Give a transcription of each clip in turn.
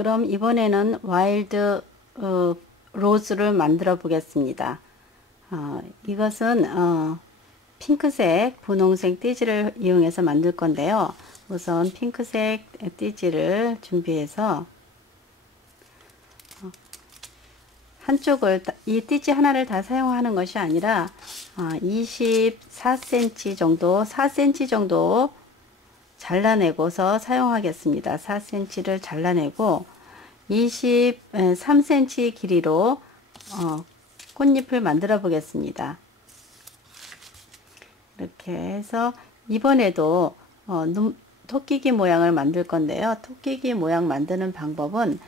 그럼 이번에는 와일드 로즈를 만들어 보겠습니다. 이것은 핑크색, 분홍색 띠지를 이용해서 만들 건데요. 우선 핑크색 띠지를 준비해서 한쪽을, 이 띠지 하나를 다 사용하는 것이 아니라 24cm 정도, 4cm 정도 잘라내고서 사용하겠습니다. 4cm를 잘라내고 23cm 길이로 꽃잎을 만들어 보겠습니다. 이렇게 해서 이번에도 토끼기 모양을 만들 건데요. 토끼기 모양 만드는 방법은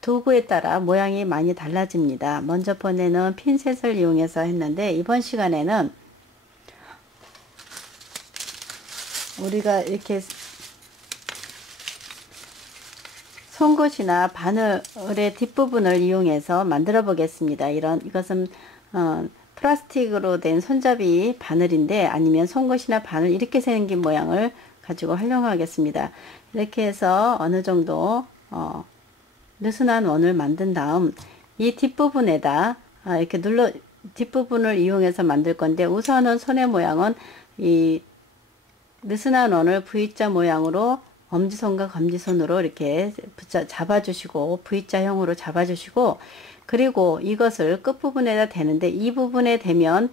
도구에 따라 모양이 많이 달라집니다. 먼저 번에는 핀셋을 이용해서 했는데 이번 시간에는 우리가 이렇게 송곳이나 바늘의 뒷부분을 이용해서 만들어 보겠습니다. 이것은 플라스틱으로 된 손잡이 바늘인데, 아니면 송곳이나 바늘 이렇게 생긴 모양을 가지고 활용하겠습니다. 이렇게 해서 어느 정도 느슨한 원을 만든 다음 이 뒷부분에다 이렇게 뒷부분을 이용해서 만들 건데, 우선은 손의 모양은 이 느슨한 원을 V자 모양으로 엄지손과 검지손으로 이렇게 잡아주시고, V자형으로 잡아주시고, 그리고 이것을 끝부분에다 대는데, 이 부분에 대면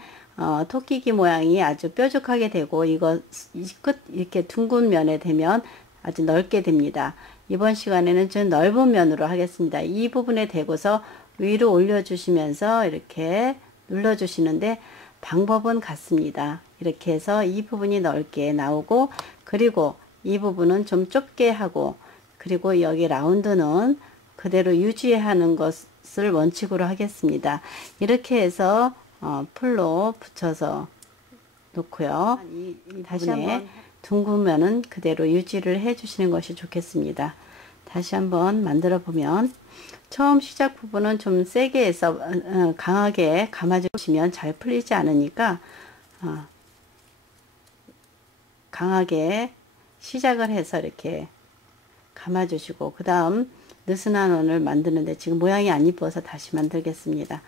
토끼기 모양이 아주 뾰족하게 되고, 이렇게 둥근 면에 대면 아주 넓게 됩니다. 이번 시간에는 좀 넓은 면으로 하겠습니다. 이 부분에 대고서 위로 올려주시면서 이렇게 눌러주시는데, 방법은 같습니다. 이렇게 해서 이 부분이 넓게 나오고, 그리고 이 부분은 좀 좁게 하고, 그리고 여기 라운드는 그대로 유지하는 것을 원칙으로 하겠습니다. 이렇게 해서 풀로 붙여서 놓고요. 다시 한번 둥근 면은 그대로 유지를 해 주시는 것이 좋겠습니다. 다시 한번 만들어 보면, 처음 시작 부분은 좀 세게 해서 강하게 감아주시면 잘 풀리지 않으니까 강하게 시작을 해서 이렇게 감아주시고, 그 다음 느슨한 원을 만드는데 지금 모양이 안 이뻐서 다시 만들겠습니다.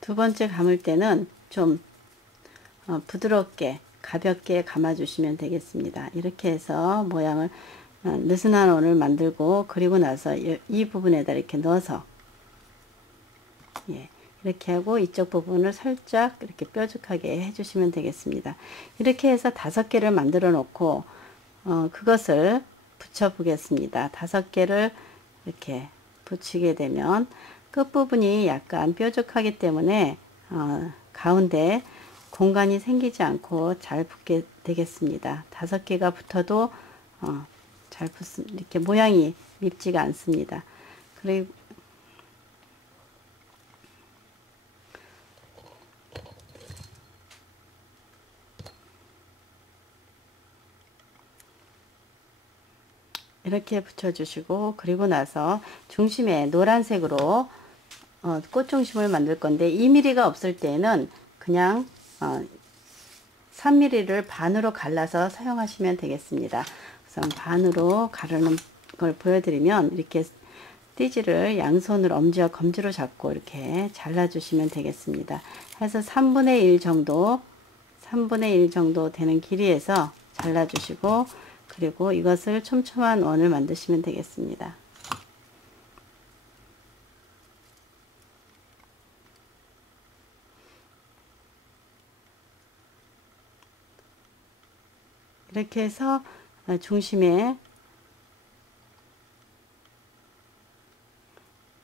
두 번째 감을 때는 좀 부드럽게 가볍게 감아주시면 되겠습니다. 이렇게 해서 모양을 느슨한 원을 만들고, 그리고 나서 이 부분에다 이렇게 넣어서 이렇게 하고 이쪽 부분을 살짝 이렇게 뾰족하게 해주시면 되겠습니다. 이렇게 해서 5개를 만들어 놓고 그것을 붙여 보겠습니다. 5개를 이렇게 붙이게 되면 끝부분이 약간 뾰족하기 때문에 가운데 공간이 생기지 않고 잘 붙게 되겠습니다. 5개가 붙어도 잘 이렇게 모양이 밉지가 않습니다. 그리고 이렇게 붙여주시고, 그리고 나서 중심에 노란색으로 꽃 중심을 만들 건데, 2mm가 없을 때는 그냥 3mm를 반으로 갈라서 사용하시면 되겠습니다. 우선 반으로 가르는 걸 보여드리면, 이렇게 띠지를 양손으로 엄지와 검지로 잡고 이렇게 잘라주시면 되겠습니다. 해서 3분의 1 정도 되는 길이에서 잘라주시고, 그리고 이것을 촘촘한 원을 만드시면 되겠습니다. 이렇게 해서 중심에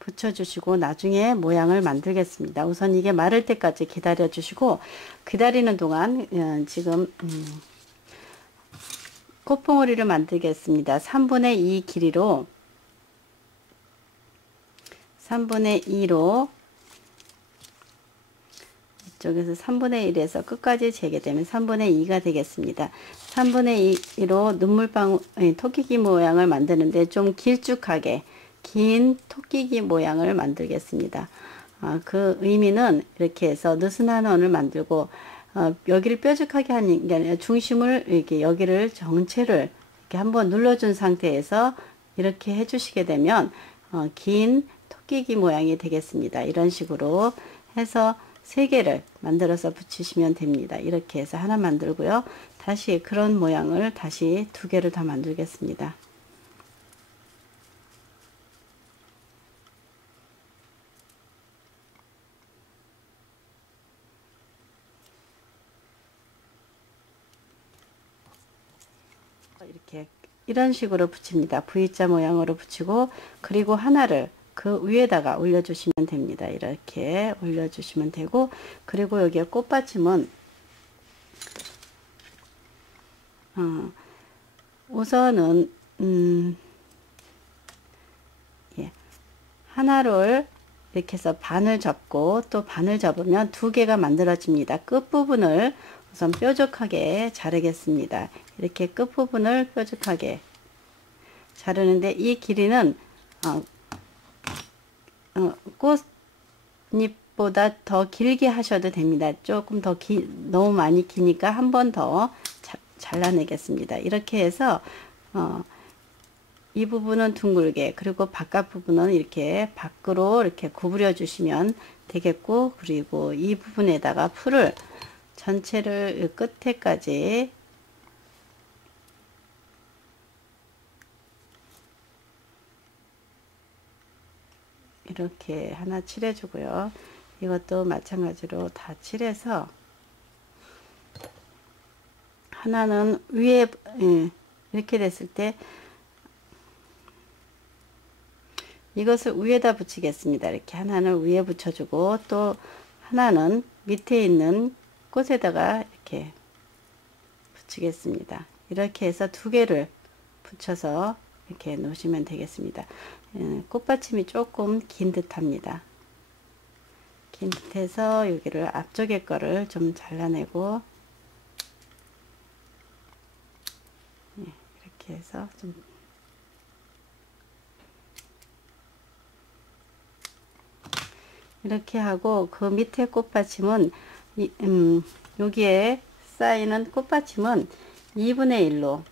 붙여주시고 나중에 모양을 만들겠습니다. 우선 이게 마를 때까지 기다려 주시고, 기다리는 동안 지금 꽃봉오리를 만들겠습니다. 3분의 2 길이로 3분의 2로 이쪽에서 3분의 1에서 끝까지 재게 되면 3분의 2가 되겠습니다. 3분의 2로 눈물방울, 토끼기 모양을 만드는데 좀 길쭉하게 긴 토끼기 모양을 만들겠습니다. 그 의미는 이렇게 해서 느슨한 원을 만들고 여기를 뾰족하게 하는 게 아니라 중심을 이렇게 여기를 전체를 이렇게 한번 눌러준 상태에서 이렇게 해주시게 되면 긴 토끼기 모양이 되겠습니다. 이런 식으로 해서 3개를 만들어서 붙이시면 됩니다. 이렇게 해서 하나 만들고요. 다시 그런 모양을 다시 2개를 더 만들겠습니다. 이렇게 이런 식으로 붙입니다. V자 모양으로 붙이고 그리고 하나를 그 위에다가 올려주시면 됩니다. 이렇게 올려주시면 되고 그리고 여기에 꽃받침은 우선은 예, 하나를 이렇게 해서 반을 접고 또 반을 접으면 2개가 만들어집니다. 끝부분을 우선 뾰족하게 자르겠습니다. 이렇게 끝부분을 뾰족하게 자르는데 이 길이는 꽃잎보다 더 길게 하셔도 됩니다. 조금 더 너무 많이 기니까 한 번 더 잘라내겠습니다. 이렇게 해서 이 부분은 둥글게 그리고 바깥 부분은 이렇게 밖으로 이렇게 구부려 주시면 되겠고 그리고 이 부분에다가 풀을 전체를 끝에까지 이렇게 하나 칠해 주고요. 이것도 마찬가지로 다 칠해서 하나는 위에 이렇게 됐을 때 이것을 위에다 붙이겠습니다. 이렇게 하나는 위에 붙여주고 또 하나는 밑에 있는 꽃에다가 이렇게 붙이겠습니다. 이렇게 해서 2개를 붙여서 이렇게 놓으시면 되겠습니다. 꽃받침이 조금 긴 듯 합니다. 긴 듯해서 여기를 앞쪽에 거를 좀 잘라내고 이렇게 해서 좀 이렇게 하고 그 밑에 꽃받침은 여기에 쌓이는 꽃받침은 2분의 1로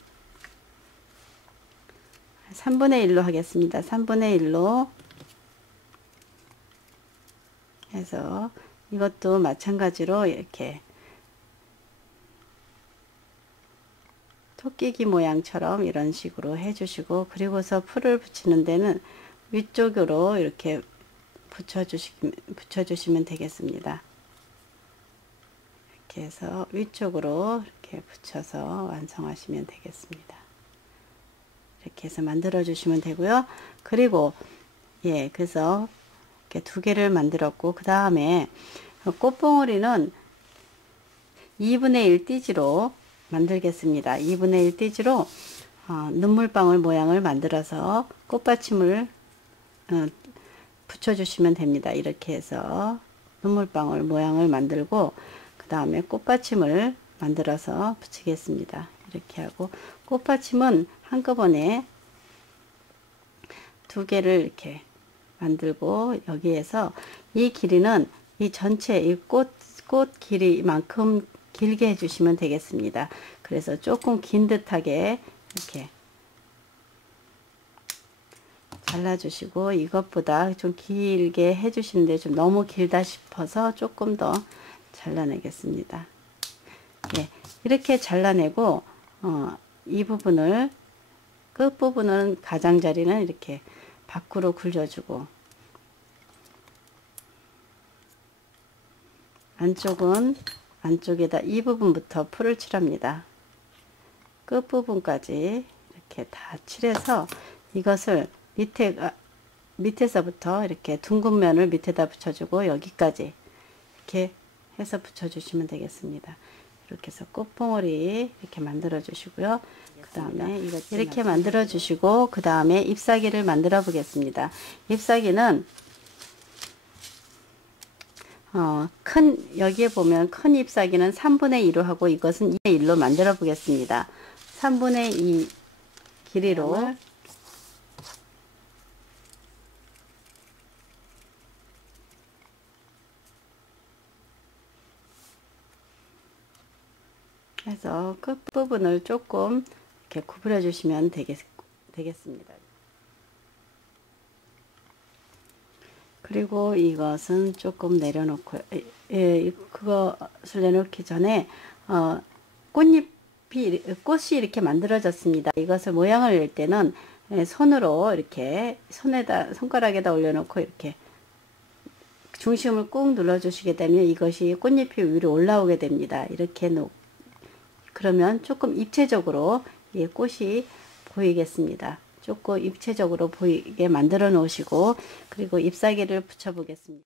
3분의 1로 하겠습니다. 3분의 1로 해서 이것도 마찬가지로 이렇게 토끼기 모양처럼 이런 식으로 해주시고 그리고서 풀을 붙이는 데는 위쪽으로 이렇게 붙여주시면 되겠습니다. 이렇게 해서 위쪽으로 이렇게 붙여서 완성하시면 되겠습니다. 이렇게 해서 만들어 주시면 되고요. 그리고 그래서 이렇게 2개를 만들었고 그 다음에 꽃봉오리는 2분의 1 띠지로 만들겠습니다. 2분의 1 띠지로 눈물방울 모양을 만들어서 꽃받침을 붙여주시면 됩니다. 이렇게 해서 눈물방울 모양을 만들고 그 다음에 꽃받침을 만들어서 붙이겠습니다. 이렇게 하고 꽃받침은 한꺼번에 2개를 이렇게 만들고 여기에서 이 길이는 이 전체 이 꽃 길이만큼 길게 해주시면 되겠습니다. 그래서 조금 긴 듯하게 이렇게 잘라주시고 이것보다 좀 길게 해주시는데 좀 너무 길다 싶어서 조금 더 잘라내겠습니다. 이렇게 잘라내고 이 부분을 끝부분은 가장자리는 이렇게 밖으로 굴려주고 안쪽은 안쪽에다 이 부분부터 풀을 칠합니다. 끝부분까지 이렇게 다 칠해서 이것을 밑에서부터 이렇게 둥근 면을 밑에다 붙여주고 여기까지 이렇게 해서 붙여주시면 되겠습니다. 이렇게 해서 꽃봉오리 이렇게 만들어 주시고요. 그 다음에 이렇게 만들어 주시고 그 다음에 잎사귀를 만들어 보겠습니다. 잎사귀는 여기에 보면 큰 잎사귀는 3분의 2로 하고 이것은 2분의 1로 만들어 보겠습니다. 3분의 2 길이로 해서 끝부분을 조금 이렇게 구부려 주시면 되겠습니다. 그리고 이것은 조금 내려놓고, 그것을 내놓기 전에 꽃이 이렇게 만들어졌습니다. 이것을 모양을 낼 때는 손으로 이렇게 손가락에다 올려놓고 이렇게 중심을 꾹 눌러주시게 되면 이것이 꽃잎이 위로 올라오게 됩니다. 이렇게 그러면 조금 입체적으로 꽃이 보이겠습니다. 조금 입체적으로 보이게 만들어 놓으시고, 그리고 잎사귀를 붙여 보겠습니다.